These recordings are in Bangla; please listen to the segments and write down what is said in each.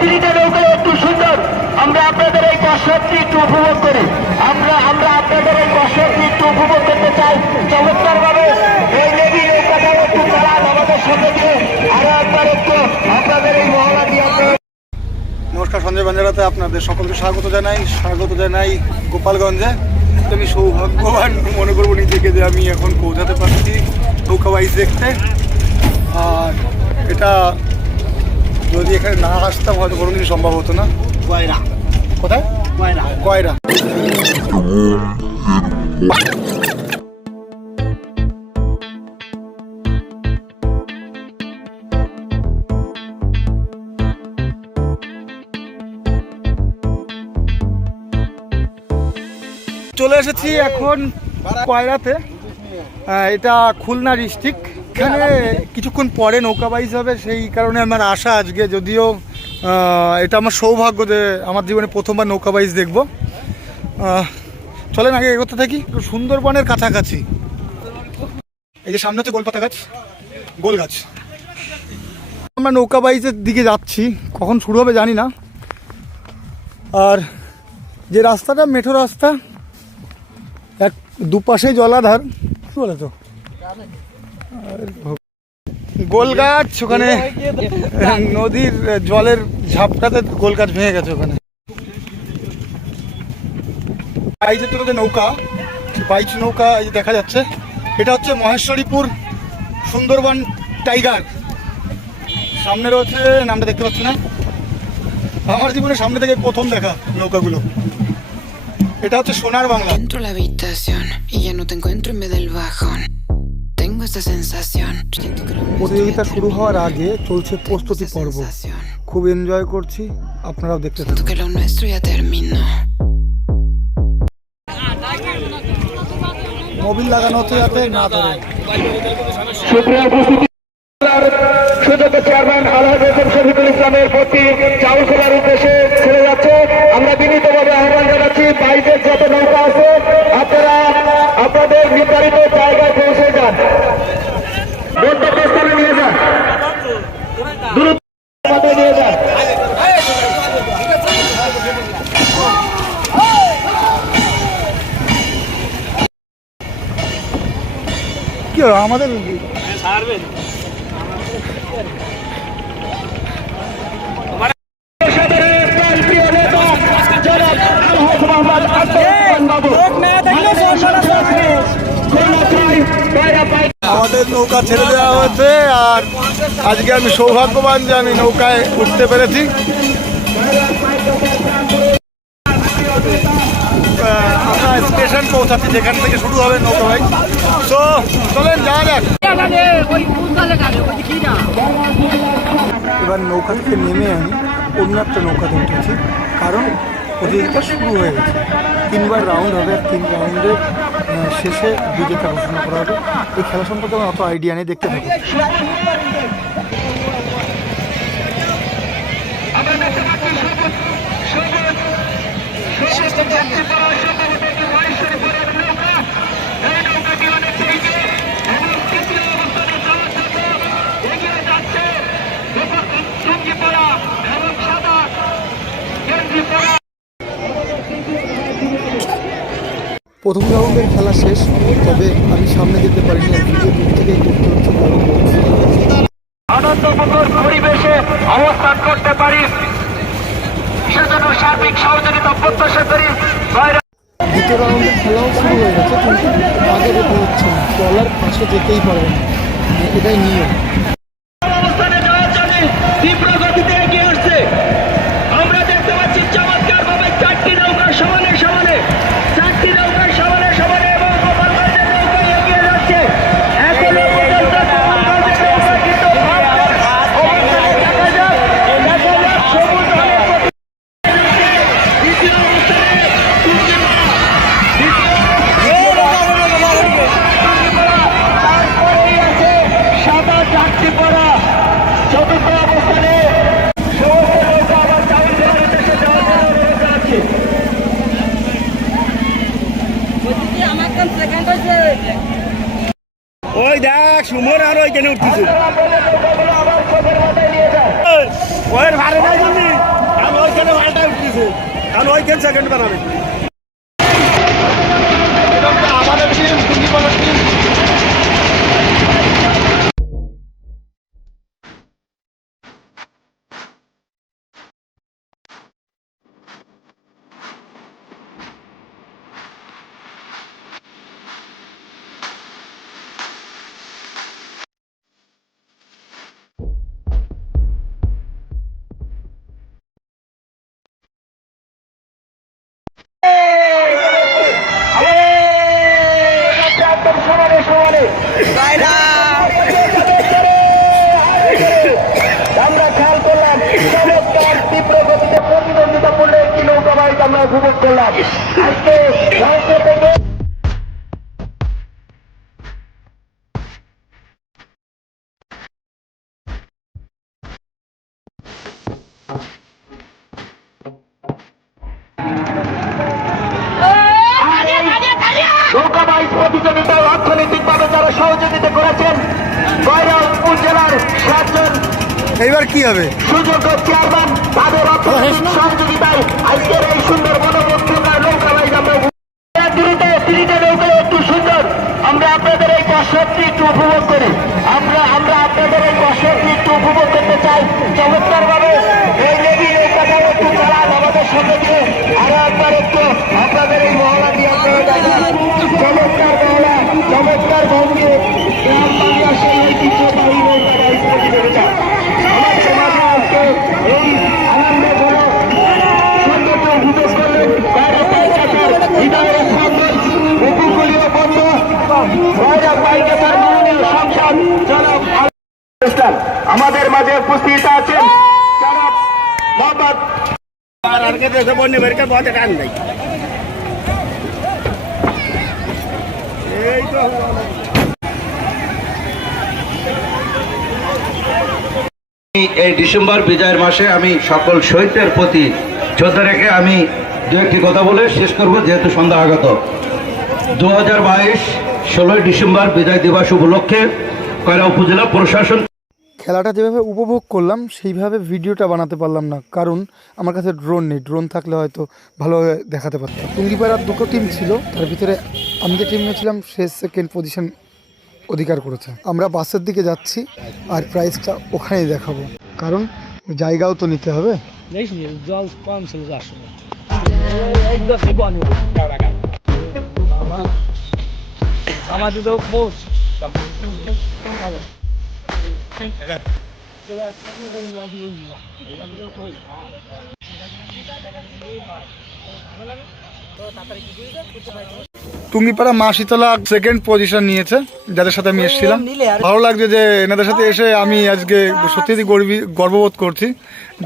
তিনটে নৌকা একটু সুন্দর। আমরা আপনাদের এই কষ্টটি একটু উপভোগ করি। আমরা আমরা আপনাদের এই কষ্টটি একটু উপভোগ করতে চাই। চমৎকার ভাবে এই নদী নৌকাটা একটু চালান আমাদের সাথে দিয়ে আরও একবার একটু আপনাদের এই মহলা দিয়ে নমস্কার, সঞ্জয় বাঞ্জারাতে আপনাদের সকলকে স্বাগত জানাই। স্বাগত জানাই গোপালগঞ্জে। আমি সৌভাগ্যবান মনে করব নিজেকে যে আমি এখন পৌঁছাতে পারছি নৌকা দেখতে। আর এটা যদি এখানে না আসতাম হয়তো কোনোদিনই সম্ভব হতো না। কয়রা? কোথায়? কয়রা? কয়রা। চলে এসেছি এখন কয়রাতে। এটা খুলনা ডিস্ট্রিক্ট। এখানে কিছুক্ষণ পরে নৌকা বাইজ হবে, সেই কারণে আমার আশা আজকে, যদিও এটা আমার সৌভাগ্য যে আমার জীবনে প্রথমবার নৌকা বাইজ দেখব। চলেন আগে এগোতে থাকি সুন্দরবনের কাছাকাছি। এই যে সামনে হচ্ছে গোলপাতা গাছ, গোল গাছ। আমরা নৌকা বাইজের দিকে যাচ্ছি, কখন শুরু হবে জানি না। আর যে রাস্তাটা, মেঠো রাস্তা, এক দুপাশে জলাধার, কি বলে তো গোল গাছ ওখানে, নদীর জলের ঝাপটাতে গোল গাছ ভেঙে গেছে ওখানে। তো যে নৌকা, বাইচ নৌকা এই দেখা যাচ্ছে, এটা হচ্ছে মহেশ্বরীপুর সুন্দরবন টাইগার। সামনে রয়েছে, নামটা দেখতে পাচ্ছি না। আমার জীবনের সামনে থেকে প্রথম দেখা নৌকাগুলো। এটা হচ্ছে সোনার বাংলা। প্রতিযোগিতা শুরু হওয়ার আগে চলছে প্রস্তুতি পর্ব। খুব এনজয় করছি আপনারাও দেখতে থাকুন. মোবিল লাগানো হচ্ছে যাতে না ধরে। সুযোগ্য চেয়ারম্যান আলহাজ হোসেন শফিকুল ইসলামের প্রতি চাউল খোলার উদ্দেশ্যে ছেড়ে যাচ্ছে। আমরা বিনীতভাবে আহ্বান জানাচ্ছি বাইকের যত নৌকা আছে আপনারা আপনাদের নির্ধারিত পায়রা পাই আমাদের নৌকা ছেড়ে দেওয়া হয়েছে, আর আজকে আমি সৌভাগ্যবান যে আমি নৌকায় উঠতে পেরেছি। স্টেশন পৌঁছাচ্ছি যেখান থেকে শুরু হবে নৌকা ভাই তো চলেন যাওয়া যাক এবার নৌকা থেকে নেমে আমি অন্য একটা নৌকাতে উঠেছি কারণ প্রতিযোগিতা শুরু হয়ে গেছে তিনবার রাউন্ড হবে তিন রাউন্ডে শেষে বিজেতা ঘোষণা করা হবে এই খেলা সম্পর্কে আমার অত আইডিয়া নেই দেখতে থাকুন প্রথম রাউন্ডের খেলা শেষ তবে আমি সামনে যেতে পারিনি আর ভিডিও দূর থেকেই করতে হচ্ছে কারণ আনন্দমুখর পরিবেশে অবস্থান করতে পারি। সেজন্য সার্বিক সহযোগিতা প্রত্যাশা করি। দ্বিতীয় রাউন্ডের খেলাও শুরু হয়ে গেছে কিন্তু আগে যেতে হচ্ছে না। বলার পাশে যেতেই পারবে না। এটাই নিয়ম। সুমন আরও এখানে উঠতেছে। আমি ওইখানে উঠতেছে। সেকেন্ড বানাবে। আমাদের টিম ప్రభుత్వం এইবার কি হবে? সুযোগ্য চেয়ারম্যান তাদের অর্থনৈতিক সহযোগিতায় আজকের এই সুন্দর মনোমুগ্ধকর নৌকা একটু সুন্দর। আমরা আপনাদের এই একটু উপভোগ করি। আমরা আমরা আপনাদের এই একটু উপভোগ করতে চাই। চমৎকার ভাবে এই নদী নৌকাটা একটু চালান আমাদের সঙ্গে দিয়ে। আরও একবার একটু আপনাদের এই মহলা আপনারা আমাদের মাঝে উপস্থিত আছেন মোহাম্মদ এই তো এই ডিসেম্বর বিজয়ের মাসে আমি সকল শহীদদের প্রতি শ্রদ্ধা রেখে আমি দু একটি কথা বলে শেষ করব যেহেতু সন্ধ্যা আগত। দু হাজার বাইশ ষোলোই ডিসেম্বর বিজয় দিবস উপলক্ষে কয়রা উপজেলা প্রশাসন খেলাটা যেভাবে উপভোগ করলাম, সেইভাবে ভিডিওটা বানাতে পারলাম না। কারণ আমার কাছে ড্রোন নেই। ড্রোন থাকলে হয়তো ভালোভাবে দেখাতে পারতাম। টুঙ্গিপাড়ার দুটো টিম ছিল। তার ভিতরে আমি যে টিমে ছিলাম, সে সেকেন্ড পজিশন অধিকার করেছে। আমরা বাসের দিকে যাচ্ছি আর প্রাইসটা ওখানেই দেখাবো। কারণ জায়গাও তো নিতে হবে। জল কম ছিল আমাদের তো টুঙ্গিপাড়া মা শীতলা সেকেন্ড পজিশন নিয়েছে যাদের সাথে আমি এসেছিলাম। ভালো লাগছে যে এনাদের সাথে এসে আমি আজকে সত্যি গর্বী গর্ববোধ করছি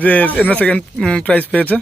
যে এনারা সেকেন্ড প্রাইজ পেয়েছে।